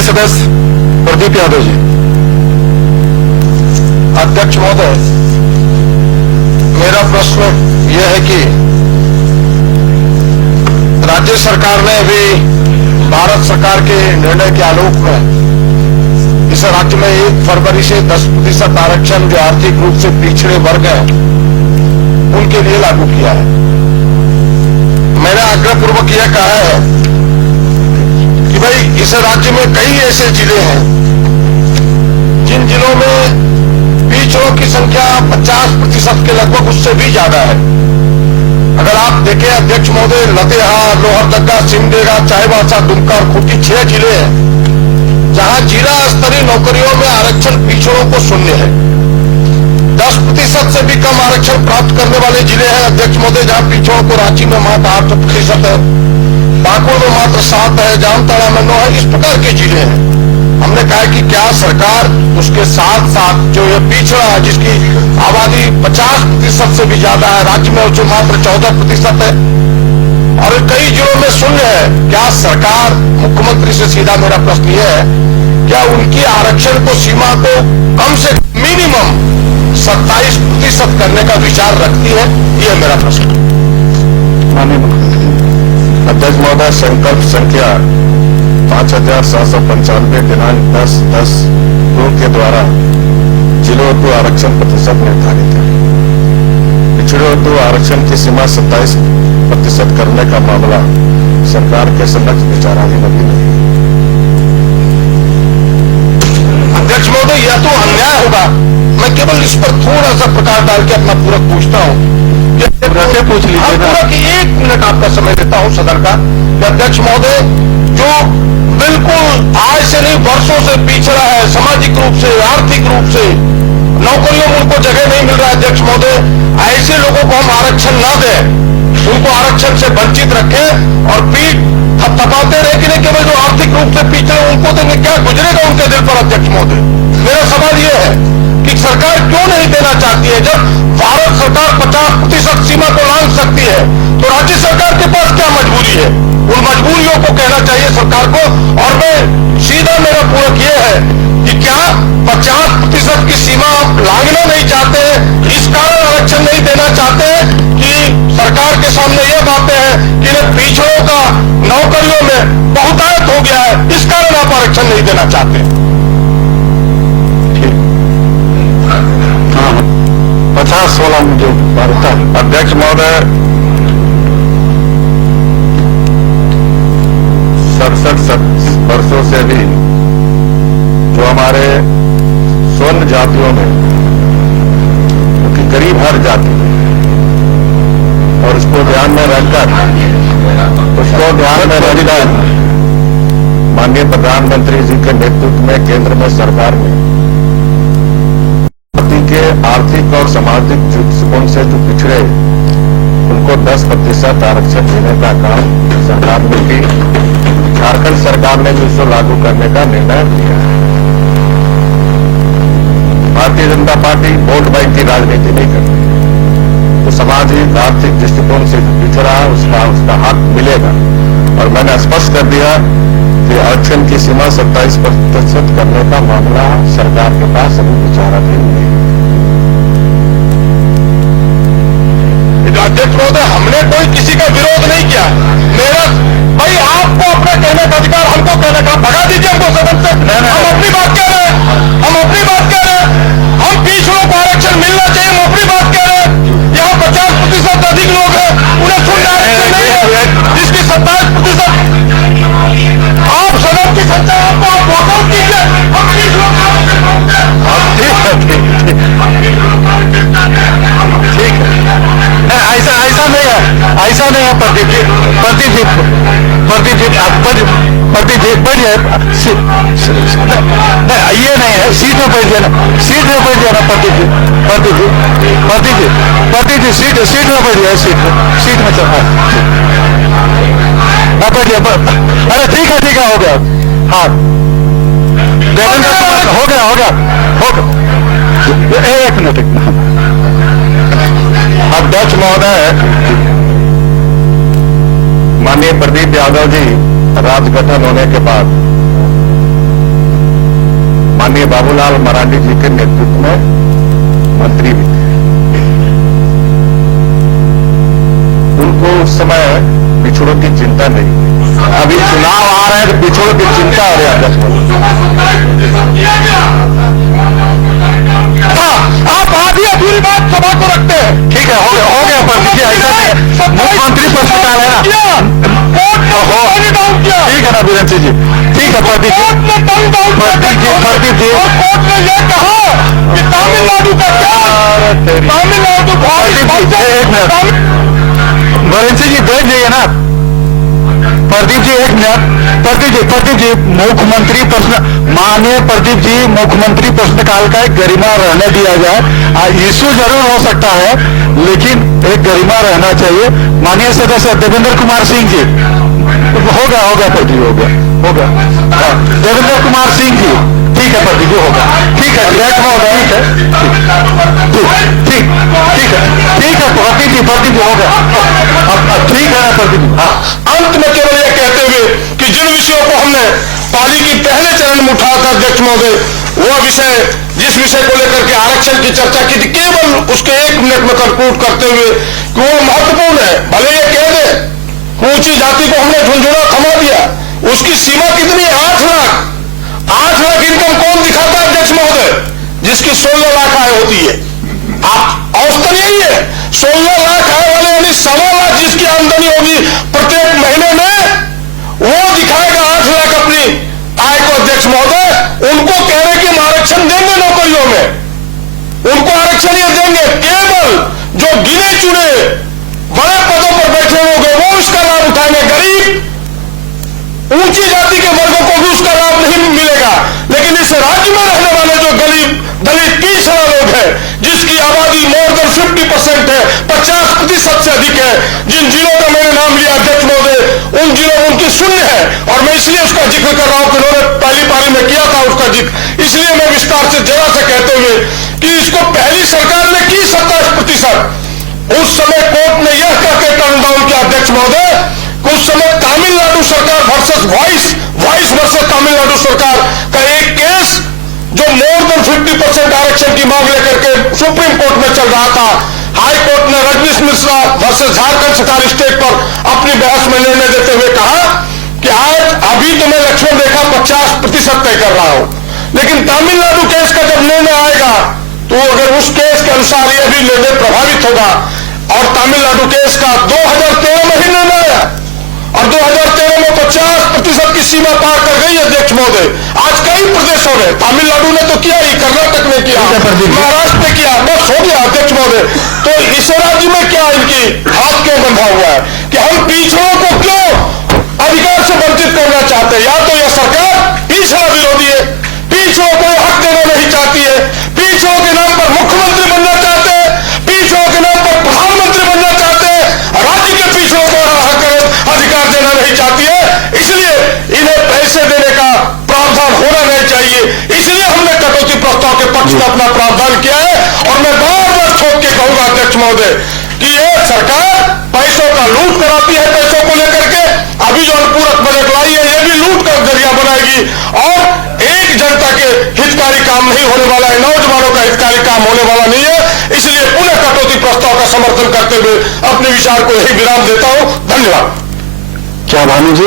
माननीय सदस्य प्रदीप यादव जी। अध्यक्ष महोदय, मेरा प्रश्न यह है कि राज्य सरकार ने अभी भारत सरकार के निर्णय के आलोक में इस राज्य में 1 फरवरी से 10% आरक्षण जो आर्थिक रूप से पिछड़े वर्ग हैं उनके लिए लागू किया है। मैंने आग्रहपूर्वक यह कहा है कि भाई इस राज्य में कई ऐसे जिले हैं जिन जिलों में पिछड़ों की संख्या 50% के लगभग उससे भी ज्यादा है। अगर आप देखें अध्यक्ष महोदय, लतेहार, लोहरदगा, सिमडेगा, चाईबासा, दुमका और खूंटी 6 जिले हैं जहां जिला स्तरीय नौकरियों में आरक्षण पिछड़ों को शून्य है। 10% से भी कम आरक्षण प्राप्त करने वाले जिले हैं अध्यक्ष महोदय, जहां पिछड़ों को रांची में मात्र 8% है, पाकुड़ में मात्र 7 है, जामताड़ा में 9 है। इस प्रकार के जिले हैं। हमने कहा कि क्या सरकार उसके साथ साथ जो ये पिछड़ा है जिसकी आबादी 50% से भी ज्यादा है, राज्य में जो मात्र 14% है और कई जिलों में शून्य है, क्या सरकार, मुख्यमंत्री से सीधा मेरा प्रश्न यह है, क्या उनकी आरक्षण को सीमा को कम से मिनिमम 27% करने का विचार रखती है? यह मेरा प्रश्न। अध्यक्ष महोदय, संकल्प संख्या 5795 दिनांक 10/10/2 के द्वारा जिलों हेतु आरक्षण प्रतिशत निर्धारित है। पिछड़े हेतु आरक्षण की सीमा 27% करने का मामला सरकार के समक्ष विचाराधीन अभी नहीं। अध्यक्ष महोदय, यह तो अन्याय होगा। मैं केवल इस पर थोड़ा सा प्रकाश डाल के अपना पूरक पूछता हूँ। पूछ लीजिए ना। 1 मिनट आपका समय देता हूँ सदन का। अध्यक्ष महोदय, जो बिल्कुल आज से नहीं वर्षों से पिछड़ा है, सामाजिक रूप से, आर्थिक रूप से, नौकरियों में उनको जगह नहीं मिल रहा है अध्यक्ष महोदय, ऐसे लोगों को हम आरक्षण न दें, उनको आरक्षण से वंचित रखें और पीठ थपथपाते रहे कि नहीं केवल जो आर्थिक रूप से पिछड़े उनको देंगे, क्या गुजरेगा उनके दिल पर अध्यक्ष महोदय? मेरा सवाल यह है कि सरकार क्यों नहीं देना चाहती है? जब भारत सरकार 50% सीमा को लांघ सकती है तो राज्य सरकार के पास क्या मजबूरी है? उन मजबूरियों को कहना चाहिए सरकार को। और मैं सीधा, मेरा पूरक ये है कि क्या 50% की सीमा आप लांघना नहीं चाहते, इस कारण आरक्षण नहीं देना चाहते कि सरकार के सामने ये बातें हैं कि पिछड़ों का नौकरियों में बहुतायत हो गया है, इस कारण आप आरक्षण नहीं देना चाहते? 50 वाला मुझे वार्ता। अध्यक्ष महोदय, 67 वर्षों से भी जो हमारे स्वर्ण जातियों में, क्योंकि करीब हर जाति और उसको ध्यान में रखकर माननीय प्रधानमंत्री जी के नेतृत्व में केंद्र में सरकार ने के आर्थिक और सामाजिक दृष्टिकोण से जो पिछड़े उनको 10% आरक्षण देने का काम सरकार ने की। झारखंड सरकार ने भी उसको लागू करने का निर्णय लिया है। Bharatiya Janata party vote bank की राजनीति नहीं करती, तो सामाजिक आर्थिक दृष्टिकोण से जो पिछड़ा है उसका हक मिलेगा। और मैंने स्पष्ट कर दिया कि आरक्षण की सीमा 27% करने का मामला सरकार के पास अभी विचाराधीन नहीं है। अध्यक्ष महोदय, हमने कोई किसी का विरोध नहीं किया। मेरा भाई, आपको अपना कहने का अधिकार, हमको कहने का, भगा दीजिए हमको सदन से। हम अपनी बात कह रहे हैं, हम अपनी बात कह रहे हैं। हम पिछड़ों को आरक्षण मिलना चाहिए, हम अपनी बात कह रहे हैं। यहाँ 50% अधिक लोग हैं, उन्हें शून्य आरक्षण नहीं है, जिसकी 27%। आप सदन की संख्या आपको आप वॉकआउट कीजिए, हम पिछड़ों को आरक्षण मांगते हैं। ठीक है, ऐसा नहीं है प्रदीप जी, बैठ जाए। ये नहीं है, सीट में बैठ जाना, सीट में बैठ जाना प्रदीप जी, सीट में बैठ जाए, सीट में चल। बैठ जाए। अरे ठीक है, हो गया। हाँ, हो गया। एक मिनट। अध्यक्ष महोदय, माननीय प्रदीप यादव जी, राज्य गठन होने के बाद माननीय बाबूलाल मरांडी जी के नेतृत्व में मंत्री भी थे। उनको उस समय पिछड़ों की चिंता नहीं थी। अभी चुनाव आ रहे हैं तो पिछड़ों की चिंता हो रही है अध्यक्ष महोदय। आप आधी अधूरी बात सभा को रखते हैं। ठीक है, हो गया पंडित जी, ऐसा नहीं, मुख्यमंत्री प्रश्नकाल है ना। ठीक है ना वीरेंद्र सिंह जी, ठीक है प्रदीप जी, कोर्ट ने यह कहा कि तमिलनाडु का क्या, तमिलनाडु वीरेंद्र सिंह जी देख लीजिए ना। प्रदीप जी एक मिनट, प्रदीप जी मुख्यमंत्री प्रश्न, माननीय प्रदीप जी मुख्यमंत्री प्रश्नकाल का एक गरिमा रहने दिया जाए। इश्यू जरूर हो सकता है लेकिन एक गरिमा रहना चाहिए। माननीय सदस्य देवेंद्र कुमार सिंह जी, होगा प्रदीप, हो गया देवेंद्र कुमार सिंह जी, ठीक है प्रदीप जी, होगा, ठीक है, डायरेक्ट होगा, ठीक है प्रदीप जी, हो गया, ठीक है ना प्रदीप जी। हाँ, अंत में केवल यह कहते हुए कि जिन विषयों को हमने पाली की पहले चरण में उठाया था अध्यक्ष महोदय, वह विषय, जिस विषय को लेकर के आरक्षण की चर्चा की थी, केवल उसके 1 मिनट में कंक्लूड करते हुए कि वो महत्वपूर्ण है। भले ये कह दे ऊंची जाति को हमने झुंझुना थमा दिया, उसकी सीमा कितनी है? 8 लाख इनकम कौन दिखाता है अध्यक्ष महोदय? जिसकी 16 लाख आय होती है। आप औसतन यही है, 16 लाख आय वाले यानी 1.25 लाख जिसकी आमदनी होगी प्रत्येक महीने में, वो दिखाएगा 8 लाख अपनी आय को अध्यक्ष महोदय। उनको कह रहे कि हम आरक्षण देंगे नौकरियों में, उनको आरक्षण ये देंगे, केवल जो गिने चुने बड़े पदों पर बैठे लोग हैं वो उसका लाभ उठाएंगे। गरीब ऊंची जाति के वर्गों को भी उसका लाभ नहीं मिलेगा। लेकिन इस राज्य में रहने वाले जो गरीब दलित पिछड़ा लोग हैं, जिसकी आबादी मोर देन 50% है, 50% से अधिक है, जिन जिलों का मैंने नाम लिया अध्यक्ष महोदय, उन जिलों में उनकी शून्य है। और मैं इसलिए उसका जिक्र कर रहा हूं कि उन्होंने पहली पारी में किया था उसका जिक्र, इसलिए मैं विस्तार से जरा से कहते हुए कि इसको पहली सरकार ने की 27%। उस समय कोर्ट ने यह कहकर टर्न डाउन किया अध्यक्ष महोदय, उस समय तमिलनाडु सरकार वर्सेस वॉइस वर्सेस तमिलनाडु सरकार का एक केस जो मोर देन 50% आरक्षण की मांग लेकर के सुप्रीम कोर्ट में चल रहा था। हाई कोर्ट ने रजनीश मिश्रा वर्सेस झारखंड सरकार स्टेट पर अपनी बहस में निर्णय देते हुए कहा कि आज अभी तो मैं लक्ष्मण रेखा 50% तय कर रहा हूं, लेकिन तमिलनाडु केस का जब निर्णय आएगा तो अगर उस केस के अनुसार यह भी निर्णय प्रभावित होगा। और तमिलनाडु केस का 2013 में ही निर्णय आया और 2013 में 50% की सीमा पार कर गई अध्यक्ष महोदय। आज कई प्रदेशों में, तमिलनाडु ने तो किया ही, कर्नाटक ने किया, महाराष्ट्र ने किया, बस हो गया अध्यक्ष महोदय। तो इस राज्य में क्या इनकी हाथ क्यों बंधा हुआ है कि हम पिछड़ों को क्यों अधिकार से वंचित करना चाहते हैं? या तो यह सरकार पिछड़ा विरोधी है, पिछड़ों को हक देना नहीं चाहती है, पिछड़ों के नाम पर मुख्यमंत्री बनना चाहते हैं, पिछड़ों के नाम पर प्रधानमंत्री बनना चाहते हैं, राज्य के पिछड़ों को अधिकार देना नहीं चाहती है। इसलिए इन्हें पैसे देने का प्रावधान होना नहीं चाहिए। इसलिए हमने कटौती प्रस्ताव के पक्ष में अपना प्रावधान किया है। और मैं बार-बार ठोक के कहूंगा अध्यक्ष महोदय कि यह सरकार पैसों का लूट कराती है। पैसों को लेकर के अभी जो अनुपूरक बजट लाई है, यह भी लूट का जरिया बनाएगी और एक जनता के हितकारी काम नहीं होने वाला है, नौजवानों का हितकारी काम होने वाला नहीं है। इसलिए पुनः कटौती प्रस्ताव का समर्थन करते हुए अपने विचार को यही विराम देता हूं। धन्यवाद। क्या भानु जी?